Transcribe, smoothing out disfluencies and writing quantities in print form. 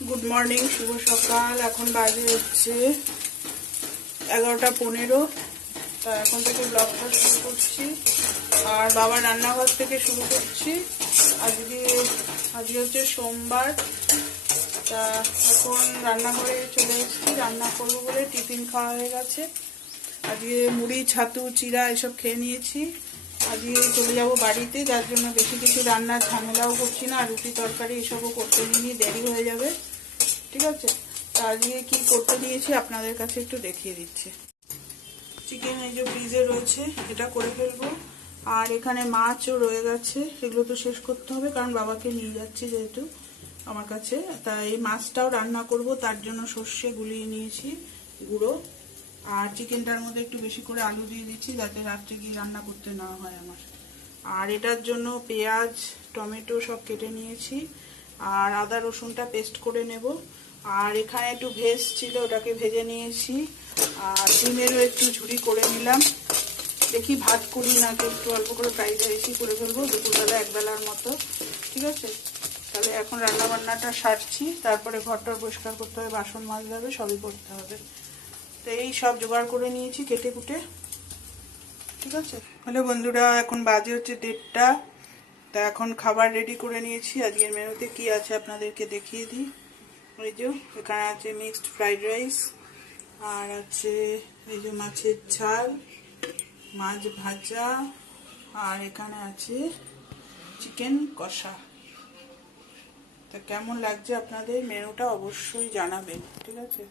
Good morning, শুভ সকাল। এখন বাজে হচ্ছে 11টা 15। তা এখন থেকে ব্লগটা শুরু করছি আর বাবার রান্নাঘর থেকে শুরু করছি। আজকে হচ্ছে সোমবার। তা এখন রান্নাঘরে চলে এসেছি, রান্না করবো বলে। টিফিন খাওয়া হয়ে গেছে। আজকে মুড়ি, ছাতু, চিড়া এসব খেয়ে নিয়েছি। আজকে চলে যাব বাড়িতে, যার জন্য বেশি কিছু রান্নার ঝামেলাও করছি না। আর রুটি তরকারি এসবও করতে নিয়ে দেরি হয়ে যাবে, ঠিক আছে। তা আজকে কি করতে দিয়েছি আপনাদের কাছে একটু দেখিয়ে দিচ্ছি। চিকেন এই যে ফ্রিজে রয়েছে, এটা করে ফেলবো। আর এখানে মাছও রয়ে গেছে, এগুলো তো শেষ করতে হবে, কারণ বাবাকে নিয়ে যাচ্ছি যেহেতু আমার কাছে। তাই এই মাছটাও রান্না করব, তার জন্য সর্ষে গুলিয়ে নিয়েছি গুঁড়ো। আর চিকেনটার মধ্যে একটু বেশি করে আলু দিয়ে দিচ্ছি, যাতে রাত্রে গিয়ে রান্না করতে না হয় আমার। আর এটার জন্য পেঁয়াজ, টমেটো সব কেটে নিয়েছি। আর আদা রসুনটা পেস্ট করে নেব। আর এখানে একটু ভেজ ছিল, ওটাকে ভেজে নিয়েছি। আর ডিমেরও একটু ঝুড়ি করে নিলাম। দেখি ভাত করি না, একটু অল্প করে ফ্রাইড রাইসই করে ফেলবো দুপুরবেলা, একবেলার মতো, ঠিক আছে। তাহলে এখন রান্না বান্নাটা সারছি, তারপরে ঘরটা পরিষ্কার করতে হবে, বাসন মাজতে হবে, সবই করতে হবে। তো এই সব জোগাড় করে নিয়েছি কেটে কুটে, ঠিক আছে। হ্যালো বন্ধুরা, এখন বাজে হচ্ছে 1:30। তা এখন খাবার রেডি করে নিয়েছি। আজকের মেনুতে কি আছে আপনাদেরকে দেখিয়ে দিই। ওই যে এখানে আছে মিক্সড ফ্রাইড রাইস, আর আছে এই যে মাছের ঝাল, মাছ ভাজা, আর এখানে আছে চিকেন কষা। তা কেমন লাগছে আপনাদের মেনুটা অবশ্যই জানাবেন, ঠিক আছে।